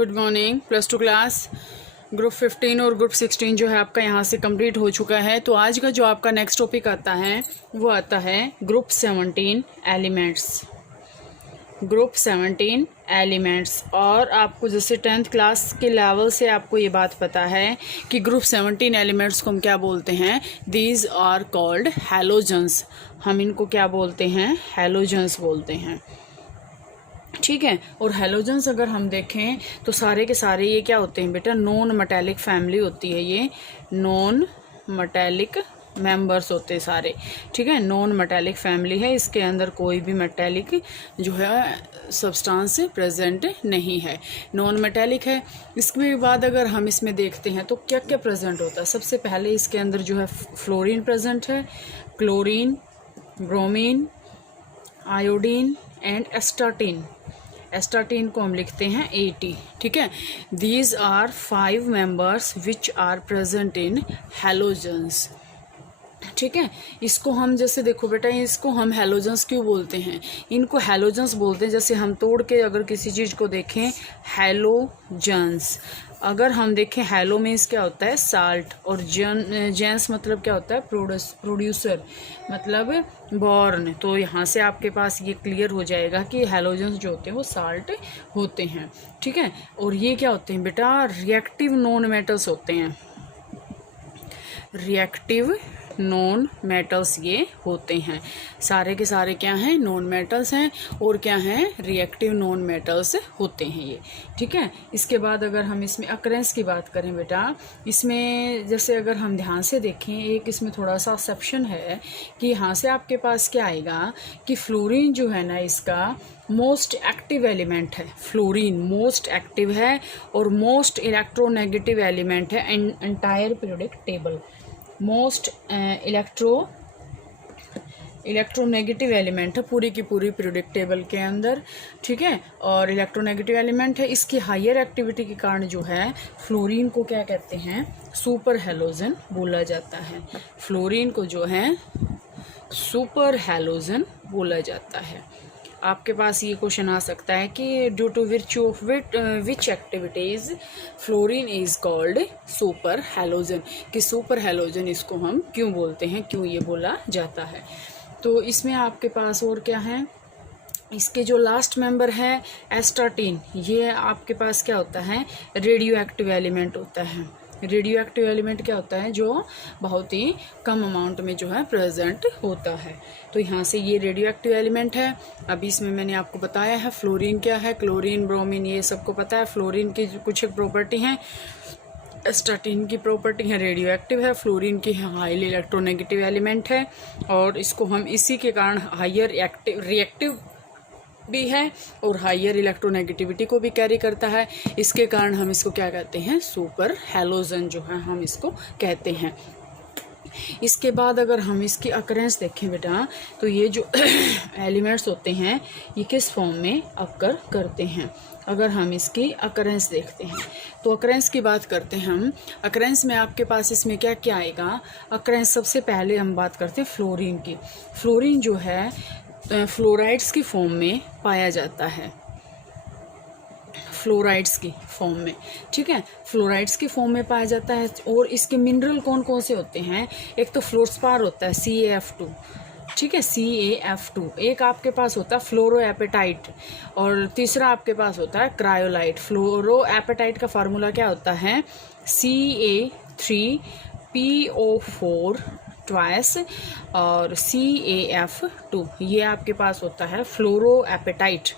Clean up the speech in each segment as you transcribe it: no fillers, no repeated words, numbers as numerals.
Good morning. +2 class group 15 और group 16 जो है आपका यहाँ से कंप्लीट हो चुका है। तो आज का जो आपका नेक्स्ट टॉपिक आता है वो आता है ग्रुप 17 एलिमेंट्स। Group 17 elements. और आपको जैसे 10th क्लास के लेवल से आपको ये बात पता है कि ग्रुप 17 एलिमेंट्स को हम क्या बोलते हैं, दीज आर कॉल्ड हैलोजन्स। हम इनको क्या बोलते हैं, हैलोजन्स बोलते हैं, ठीक है। और हैलोजन्स अगर हम देखें तो सारे के सारे ये क्या होते हैं बेटा, नॉन मेटालिक फैमिली होती है। ये नॉन मेटालिक मेंबर्स होते हैं सारे, ठीक है। नॉन मेटालिक फैमिली है, इसके अंदर कोई भी मेटालिक जो है सब्सटेंस प्रेजेंट नहीं है, नॉन मेटालिक है। इसके बाद अगर हम इसमें देखते हैं तो क्या क्या प्रेजेंट होता है। सबसे पहले इसके अंदर जो है फ्लोरीन प्रेजेंट है, chlorine, bromine, iodine and astatine. Astatine को हम लिखते हैं AT, ठीक है। These are 5 members which are present in halogens, ठीक है। इसको हम जैसे देखो बेटा, इसको हम हैलोजन्स क्यों बोलते हैं, इनको हैलोजन्स बोलते हैं। जैसे हम तोड़ के अगर किसी चीज़ को देखें, हैलोजन्स। अगर हम देखें हैलो मीन्स क्या होता है, साल्ट, और जेंस मतलब क्या होता है, प्रोड्यूसर मतलब बॉर्न। तो यहाँ से आपके पास ये क्लियर हो जाएगा कि हैलोजन्स जो होते हैं वो साल्ट होते हैं, ठीक है। और ये क्या होते हैं बेटा, रिएक्टिव नॉन मेटल्स होते हैं। रिएक्टिव नॉन मेटल्स ये होते हैं, सारे के सारे क्या हैं, नॉन मेटल्स हैं। और क्या हैं, रिएक्टिव नॉन मेटल्स होते हैं ये, ठीक है। इसके बाद अगर हम इसमें अकरेंस की बात करें बेटा, इसमें जैसे अगर हम ध्यान से देखें, एक इसमें थोड़ा सा एक्सेप्शन है कि यहाँ से आपके पास क्या आएगा कि फ्लोरीन जो है ना, इसका मोस्ट एक्टिव एलिमेंट है। फ्लोरीन मोस्ट एक्टिव है और मोस्ट इलेक्ट्रोनेगेटिव एलिमेंट है entire periodic table. Most electronegative element है पूरी की पूरी पीरियोडिक टेबल के अंदर, ठीक है। और इलेक्ट्रोनेगेटिव एलिमेंट है, इसकी हायर एक्टिविटी के कारण जो है फ्लोरीन को क्या कहते हैं, सुपर हैलोजन बोला जाता है। फ्लोरीन को जो है सुपर हैलोजन बोला जाता है। आपके पास ये क्वेश्चन आ सकता है कि due to which activities fluorine is called super halogen, कि सुपर हैलोजन इसको हम क्यों बोलते हैं, क्यों ये बोला जाता है। तो इसमें आपके पास और क्या है, इसके जो लास्ट मेंबर है एस्टाटीन, ये आपके पास क्या होता है, रेडियो एक्टिव एलिमेंट होता है। रेडियो एक्टिव एलिमेंट क्या होता है, जो बहुत ही कम अमाउंट में जो है प्रेजेंट होता है। तो यहाँ से ये रेडियो एक्टिव एलिमेंट है। अभी इसमें मैंने आपको बताया है फ्लोरीन क्या है, क्लोरीन, ब्रोमीन, ये सबको पता है। फ्लोरीन की कुछ एक प्रॉपर्टी हैं, एस्टाटीन की प्रॉपर्टी है रेडियो एक्टिव है, फ्लोरीन की हाईली इलेक्ट्रोनेगेटिव एलिमेंट है। और इसको हम इसी के कारण हायर एक्टिव रिएक्टिव भी है और हायर इलेक्ट्रोनेगेटिविटी को भी कैरी करता है। इसके कारण हम इसको क्या कहते हैं, सुपर हैलोजन जो है हम इसको कहते हैं। इसके बाद अगर हम इसकी अकरेंस देखें बेटा, तो ये जो एलिमेंट्स होते हैं ये किस फॉर्म में अकर करते हैं। अगर हम इसकी अकरेंस देखते हैं तो अकरेंस की बात करते हैं हम। अकरेंस में आपके पास इसमें क्या क्या आएगा, अकरेंस सबसे पहले हम बात करते हैं फ्लोरीन की। फ्लोरीन जो है फ्लोराइड्स की फॉर्म में पाया जाता है, फ्लोराइड्स की फॉर्म में, ठीक है। फ्लोराइड्स की फॉर्म में पाया जाता है। और इसके मिनरल कौन कौन से होते हैं, एक तो फ्लोरस्पार होता है CaF2, ठीक है, CaF2। एक आपके पास होता है फ्लोरोएपेटाइट और तीसरा आपके पास होता है क्रायोलाइट। फ्लोरोएपेटाइट का फार्मूला क्या होता है, Ca3PO4 ट्वाइस और CaF2। ये आपके पास होता है फ्लोरोएपेटाइट।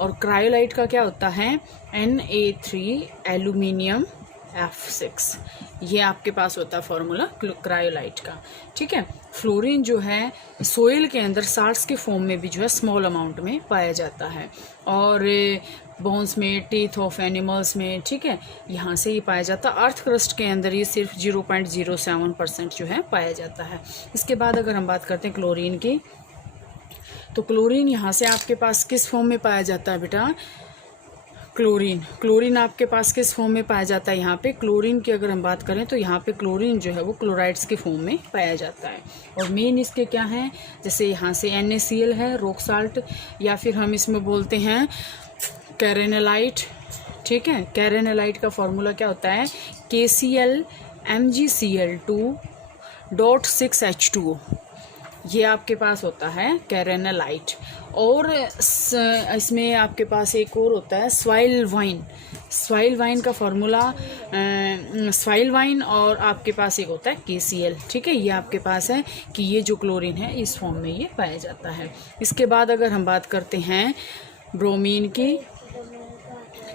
और क्रायोलाइट का क्या होता है, Na3 एल्यूमिनियम F6। ये आपके पास होता है फॉर्मूला क्रायोलाइट का, ठीक है। फ्लोरीन जो है सोइल के अंदर साल्ट्स के फॉर्म में भी जो है स्मॉल अमाउंट में पाया जाता है, और बोन्स में, टीथ ऑफ एनिमल्स में, ठीक है, यहाँ से ये पाया जाता है। अर्थ क्रस्ट के अंदर ये सिर्फ 0.07% जो है पाया जाता है। इसके बाद अगर हम बात करते हैं क्लोरीन की, तो क्लोरीन यहाँ से आपके पास किस फॉर्म में पाया जाता है बेटा, क्लोरीन आपके पास किस फॉर्म में पाया जाता है, यहाँ पे क्लोरीन की अगर हम बात करें तो यहाँ पे क्लोरीन जो है वो क्लोराइड्स के फॉर्म में पाया जाता है। और मेन इसके क्या हैं, जैसे यहाँ से NaCl है, रॉक साल्ट, या फिर हम इसमें बोलते हैं कैरेनलाइट, ठीक है। कैरेनलाइट का फॉर्मूला क्या होता है, KCl MgCl2.6H2O, ये आपके पास होता है कैरेनलाइट। और इसमें आपके पास एक और होता है स्वाइल वाइन। स्वाइल वाइन का फॉर्मूला स्वाइल वाइन, और आपके पास एक होता है KCl, ठीक है। ये आपके पास है कि ये जो क्लोरीन है इस फॉर्म में ये पाया जाता है। इसके बाद अगर हम बात करते हैं ब्रोमीन की,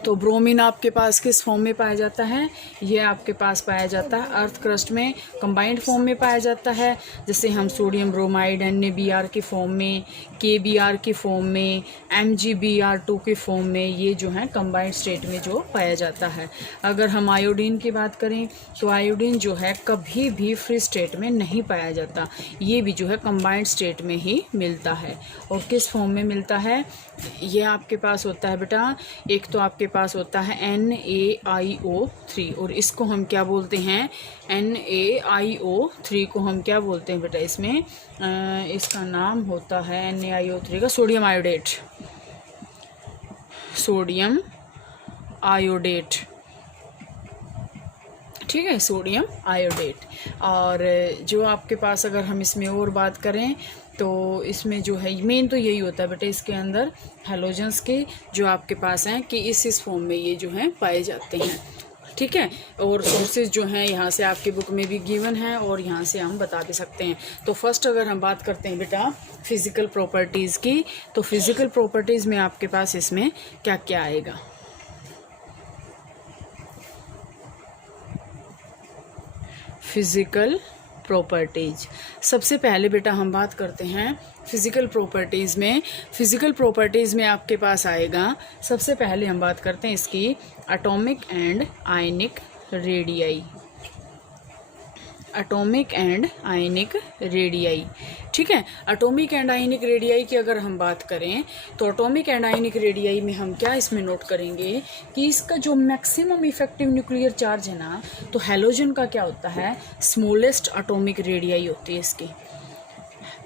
तो ब्रोमीन आपके पास किस फॉर्म में पाया जाता है, ये आपके पास पाया जाता है अर्थ क्रस्ट में कंबाइंड फॉर्म में पाया जाता है। जैसे हम सोडियम ब्रोमाइड NaBr की फॉर्म में, KBr की फॉर्म में, MgBr2 की फॉर्म में, ये जो है कंबाइंड स्टेट में जो पाया जाता है। अगर हम आयोडीन की बात करें तो आयोडीन जो है कभी भी फ्री स्टेट में नहीं पाया जाता, ये भी जो है कंबाइंड स्टेट में ही मिलता है। और किस फॉर्म में मिलता है, ये आपके पास होता है बेटा, एक तो आपके पास होता है NaIO3, और इसको हम क्या बोलते हैं, NaIO3 को हम क्या बोलते हैं बेटा, इसमें इसका नाम होता है NaIO3 का सोडियम आयोडेट, सोडियम आयोडेट, ठीक है, सोडियम आयोडेट। और जो आपके पास अगर हम इसमें और बात करें तो इसमें जो है मेन तो यही होता है बेटा, इसके अंदर हैलोजेंस के जो आपके पास हैं कि इस फॉर्म में ये जो हैं पाए जाते हैं, ठीक है। और सोर्सेज जो हैं यहाँ से आपके बुक में भी गिवन है और यहाँ से हम बता भी सकते हैं। तो फर्स्ट अगर हम बात करते हैं बेटा फिज़िकल प्रॉपर्टीज़ की, तो फिज़िकल प्रॉपर्टीज़ में आपके पास इसमें क्या क्या आएगा, फिज़िकल प्रॉपर्टीज़। सबसे पहले बेटा हम बात करते हैं फिज़िकल प्रॉपर्टीज़ में। फिज़िकल प्रॉपर्टीज़ में आपके पास आएगा, सबसे पहले हम बात करते हैं इसकी atomic and ionic radii, atomic and ionic radii, ठीक है। एटॉमिक एंड आयनिक रेडियाई की अगर हम बात करें तो एटॉमिक एंड आयनिक रेडियाई में हम क्या इसमें नोट करेंगे कि इसका जो मैक्सिमम इफेक्टिव न्यूक्लियर चार्ज है ना, तो हैलोजन का क्या होता है, स्मॉलेस्ट एटॉमिक रेडियाई होती है इसकी।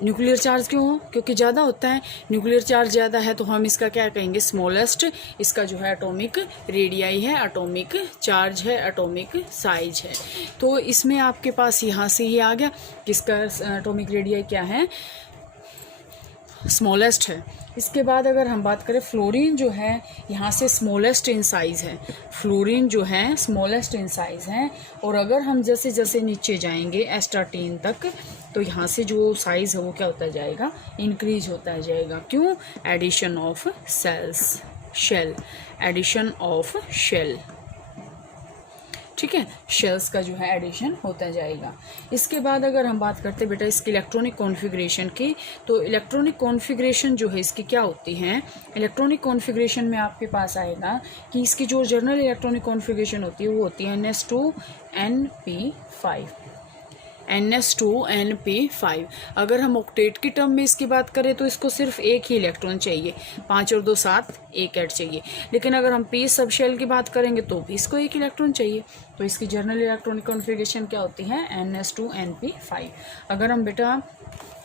न्यूक्लियर चार्ज क्यों हो, क्योंकि ज़्यादा होता है, न्यूक्लियर चार्ज ज़्यादा है तो हम इसका क्या कहेंगे, स्मॉलेस्ट। इसका जो है एटॉमिक रेडियाई है, एटॉमिक चार्ज है, एटॉमिक साइज है। तो इसमें आपके पास यहाँ से ये आ गया कि इसका एटॉमिक रेडियाई क्या है, स्मॉलेस्ट है। इसके बाद अगर हम बात करें फ्लोरीन जो है यहाँ से स्मॉलेस्ट इन साइज़ है, फ्लोरीन जो है स्मॉलेस्ट इन साइज़ है। और अगर हम जैसे जैसे नीचे जाएंगे एस्टाटीन तक तो यहाँ से जो साइज़ है वो क्या होता जाएगा, इंक्रीज होता जाएगा। क्यों, addition of cells, shell, addition of shell, ठीक है, शेल्स का जो है एडिशन होता जाएगा। इसके बाद अगर हम बात करते हैं बेटा इसकी इलेक्ट्रॉनिक कॉन्फ़िगरेशन की, तो इलेक्ट्रॉनिक कॉन्फ़िगरेशन जो है इसकी क्या होती है, इलेक्ट्रॉनिक कॉन्फ़िगरेशन में आपके पास आएगा कि इसकी जो जनरल इलेक्ट्रॉनिक कॉन्फ़िगरेशन होती है वो होती है NS2NP5, NS2NP5। अगर हम ऑक्टेट की टर्म में इसकी बात करें तो इसको सिर्फ एक ही इलेक्ट्रॉन चाहिए, 5 और 2 7, एक ऐड चाहिए। लेकिन अगर हम पी सब शेल की बात करेंगे तो भी इसको एक इलेक्ट्रॉन चाहिए। तो इसकी जनरल इलेक्ट्रॉनिक कॉन्फ़िगरेशन क्या होती है, NS2NP5। अगर हम बेटा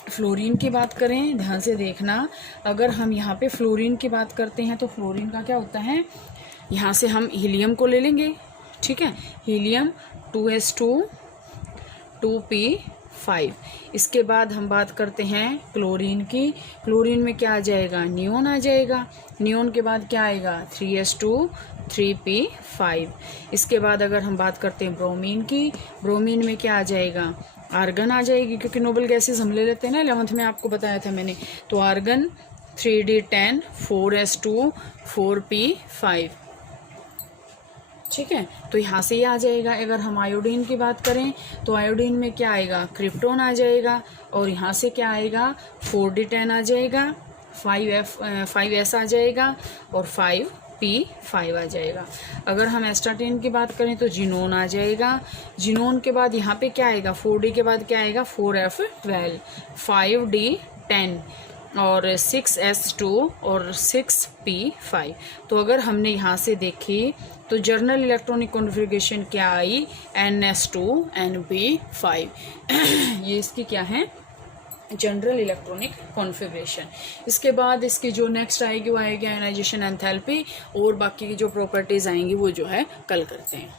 फ्लोरीन की बात करें, ध्यान से देखना, अगर हम यहाँ पे फ्लोरीन की बात करते हैं तो फ्लोरीन का क्या होता है, यहाँ से हम हीलियम को ले लेंगे, ठीक है, हीलियम 2s2 2p5। इसके बाद हम बात करते हैं क्लोरीन की, क्लोरीन में क्या आ जाएगा, नियोन आ जाएगा, नियोन के बाद क्या आएगा 3s2 3p5। इसके बाद अगर हम बात करते हैं ब्रोमीन की, ब्रोमीन में क्या आ जाएगा, आर्गन आ जाएगी, क्योंकि नोबल गैसेस हम ले लेते हैं ना, 11th में आपको बताया था मैंने। तो आर्गन 3d10 4s2 4p5, ठीक है। तो यहाँ से ये आ जाएगा। अगर हम आयोडीन की बात करें तो आयोडीन में क्या आएगा, क्रिप्टोन आ जाएगा, और यहाँ से क्या आएगा 4d10 आ जाएगा, 5s आ जाएगा, और 5p5 आ जाएगा। अगर हम एस्टाटीन की बात करें तो जिनोन आ जाएगा, जिनोन के बाद यहाँ पे क्या आएगा, 4d के बाद क्या आएगा 4f12, 5d10 और 6s2 और 6p5। तो अगर हमने यहाँ से देखी तो जर्नल इलेक्ट्रॉनिक कॉन्फ़िगरेशन क्या आई, NS2NP5। ये इसकी क्या है, जनरल इलेक्ट्रॉनिक कॉन्फ़िगरेशन। इसके बाद इसकी जो नेक्स्ट आएगी वो आएगी आयनाइजेशन एंथैल्पी, और बाकी की जो प्रॉपर्टीज़ आएंगी वो जो है कल करते हैं।